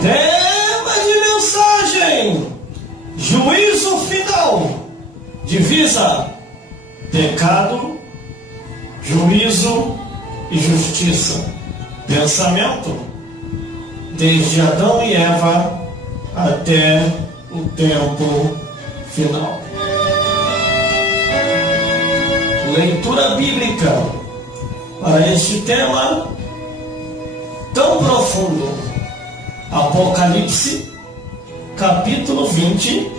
Tema de mensagem: juízo final. Divisa: pecado, juízo e justiça. Pensamento: desde Adão e Eva até o tempo final. Leitura bíblica para este tema tão profundo. Apocalipse, capítulo 20,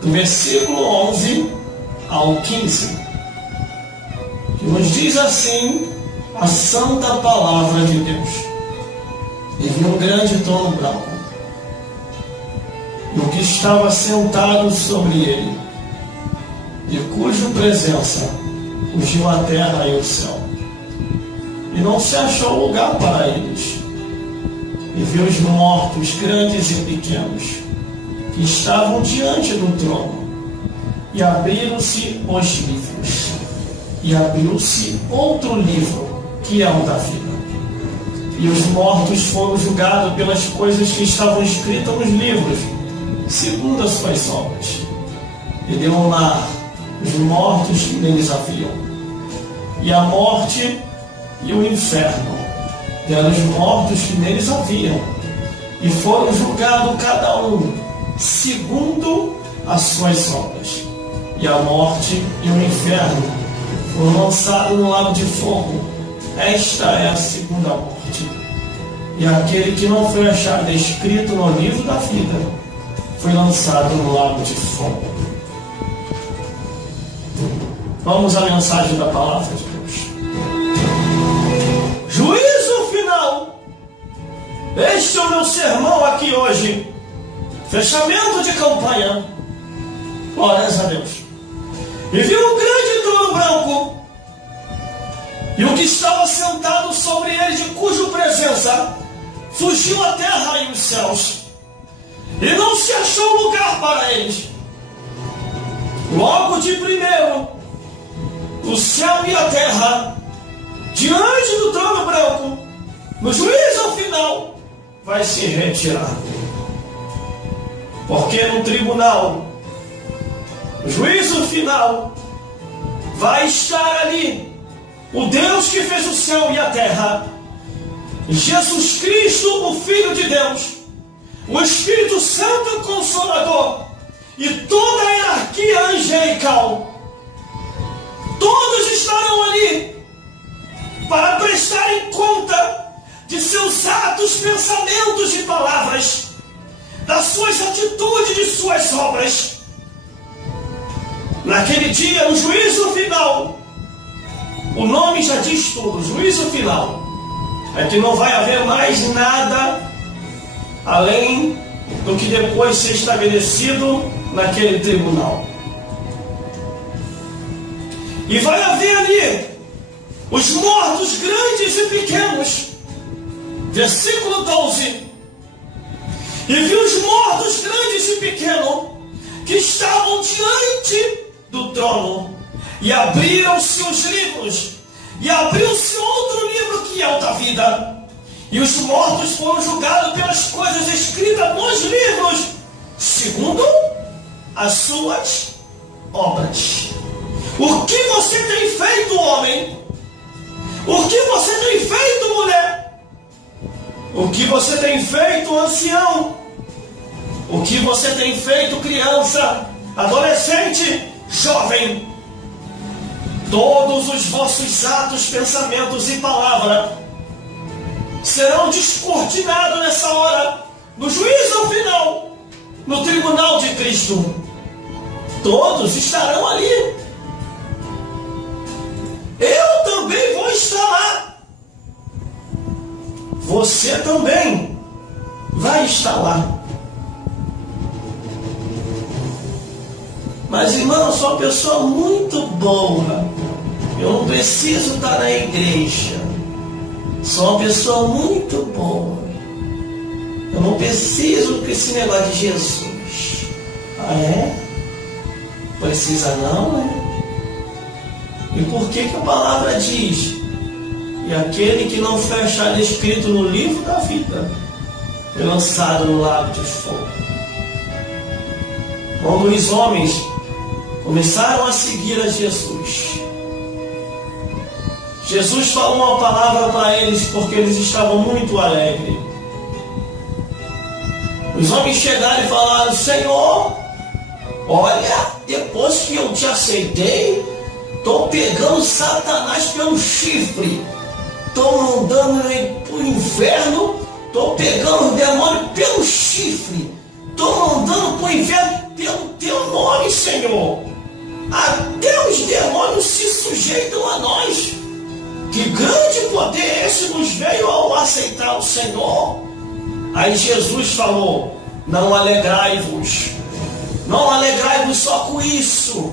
do versículo 11 ao 15. Que nos diz assim a santa palavra de Deus. E viu um grande trono branco, e o que estava sentado sobre ele, de cuja presença fugiu a terra e o céu, e não se achou lugar para eles. E viu os mortos, grandes e pequenos, que estavam diante do trono, e abriram-se os livros, e abriu-se outro livro, que é o da vida. E os mortos foram julgados pelas coisas que estavam escritas nos livros, segundo as suas obras. E deu um lar os mortos que neles haviam. E a morte e o inferno deram os mortos que neles haviam, e foram julgados cada um segundo as suas obras. E a morte e o inferno foram lançados no lago de fogo. Esta é a segunda morte. E aquele que não foi achado escrito no livro da vida foi lançado no lago de fogo. Vamos à mensagem da palavra de Deus. Juízo final. Este é o meu sermão aqui hoje. Fechamento de campanha. Glórias a Deus. E viu um grande trono branco, e o que estava sentado sobre ele, de cuja presença fugiu a terra e os céus, e não se achou lugar para eles. Logo de primeiro, o céu e a terra, diante do trono branco, no juízo final, vai se retirar. Porque no tribunal, no juízo final, vai estar ali o Deus que fez o céu e a terra, Jesus Cristo, o Filho de Deus, o Espírito Santo Consolador e toda a hierarquia angelical. Todos estarão ali para prestarem conta de seus atos, pensamentos e palavras, das suas atitudes e de suas obras. Naquele dia, no juízo final, o nome já diz tudo, juízo final, é que não vai haver mais nada além do que depois ser estabelecido naquele tribunal. E vai haver ali os mortos grandes e pequenos. Versículo 12. E viu os mortos grandes e pequenos que estavam diante do trono, e abriram-se os livros, e abriu-se outro livro, que é o da vida. E os mortos foram julgados pelas coisas escritas nos livros, segundo as suas obras. O que você tem feito, homem? O que você tem feito, mulher? O que você tem feito, ancião? O que você tem feito, criança, adolescente, jovem? Todos os vossos atos, pensamentos e palavras serão descortinados nessa hora, no juízo final, no tribunal de Cristo. Todos estarão ali. Eu também vou estar lá. Você também vai estar lá. Mas, irmão, eu sou uma pessoa muito boa. Eu não preciso estar na igreja. Sou uma pessoa muito boa. Eu não preciso desse negócio de Jesus. Ah, é? Precisa não, né? E por que a palavra diz: e aquele que não foi achado escrito no livro da vida e lançado no lago de fogo. Quando os homens começaram a seguir a Jesus, Jesus falou uma palavra para eles porque eles estavam muito alegres. Os homens chegaram e falaram: Senhor, olha, depois que eu te aceitei, estou pegando Satanás pelo chifre, estou mandando ele para o inferno, estou pegando o demônio pelo chifre, estou mandando para o inferno pelo teu nome, Senhor. Até os demônios se sujeitam a nós. Que grande poder esse nos veio ao aceitar o Senhor. Aí Jesus falou: não alegrai-vos. Não alegrai-vos só com isso,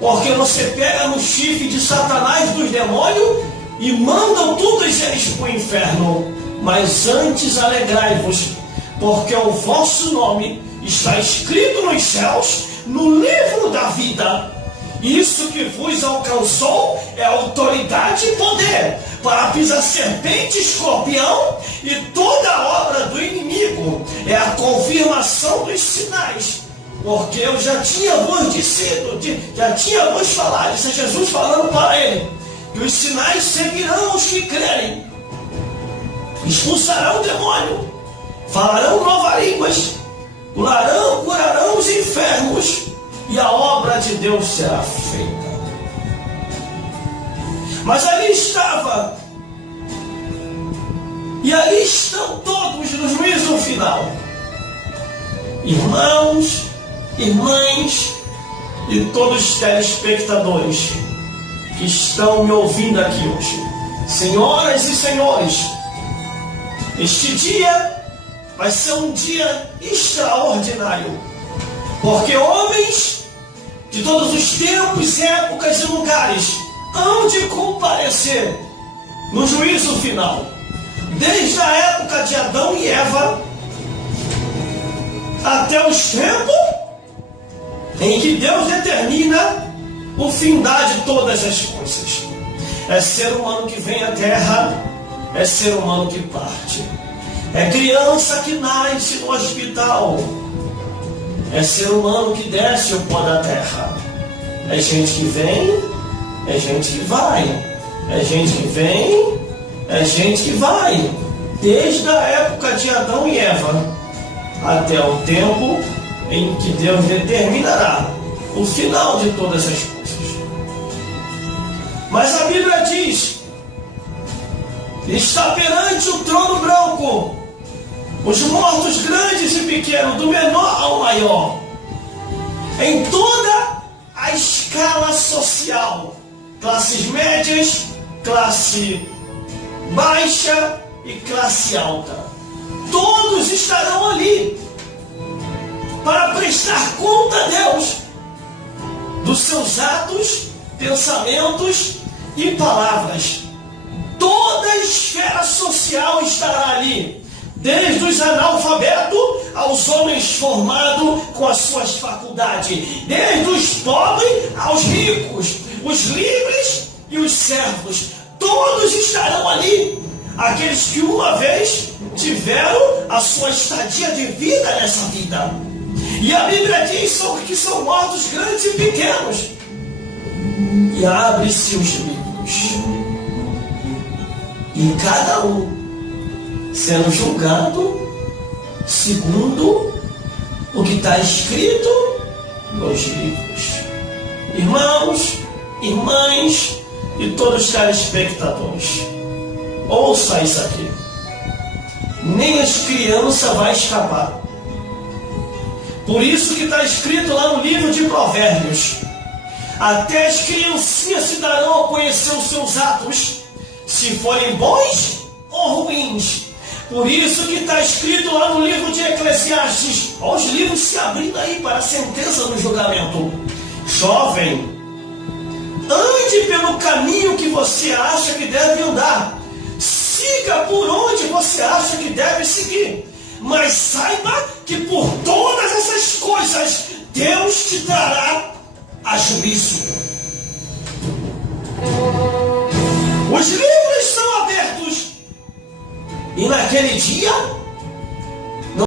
porque você pega no chifre de Satanás, dos demônios, e mandam todos eles para o inferno. Mas antes alegrai-vos, porque o vosso nome está escrito nos céus, no livro da vida. Isso que vos alcançou é autoridade e poder para pisar serpente, escorpião e toda a obra do inimigo. É a confirmação dos sinais, porque eu já tinha vos falado, isso é Jesus falando para ele, que os sinais seguirão os que crerem. Expulsarão o demônio, falarão novas línguas, curarão os enfermos, e a obra de Deus será feita. Mas ali estava, e ali estão todos no juízo final, irmãos, irmãs e todos os telespectadores que estão me ouvindo aqui hoje. Senhoras e senhores, este dia vai ser um dia extraordinário, porque homens de todos os tempos, épocas e lugares hão de comparecer no juízo final. Desde a época de Adão e Eva até os tempos em que Deus determina o findar de todas as coisas. É ser humano que vem à terra, é ser humano que parte, é criança que nasce no hospital, é ser humano que desce o pó da terra. É gente que vem, é gente que vai. É gente que vem, é gente que vai. Desde a época de Adão e Eva até o tempo em que Deus determinará o final de todas as coisas. Mas a Bíblia diz: está perante o trono branco os mortos grandes e pequenos, do menor ao maior, em toda a escala social, classes médias, classe baixa e classe alta. Todos estarão ali para prestar conta a Deus dos seus atos, pensamentos e palavras. Toda a esfera social estará ali, desde os analfabetos aos homens formados com as suas faculdades, desde os pobres aos ricos, os livres e os servos. Todos estarão ali, aqueles que uma vez tiveram a sua estadia de vida nessa vida. E a Bíblia diz que são mortos grandes e pequenos. E abre-se os livros, e cada um sendo julgado segundo o que está escrito nos livros. Irmãos, irmãs e todos os telespectadores, ouça isso aqui. Nem as crianças vão escapar. Por isso que está escrito lá no livro de Provérbios: até as criancinhas se darão a conhecer os seus atos, se forem bons ou ruins. Por isso que está escrito lá no livro de Eclesiastes, olha os livros se abrindo aí para a sentença no julgamento: jovem, ande pelo caminho que você acha que deve andar, siga por onde você acha que deve seguir, mas saiba que por todas essas coisas Deus te trará a juízo. Os livros são abertos, e naquele dia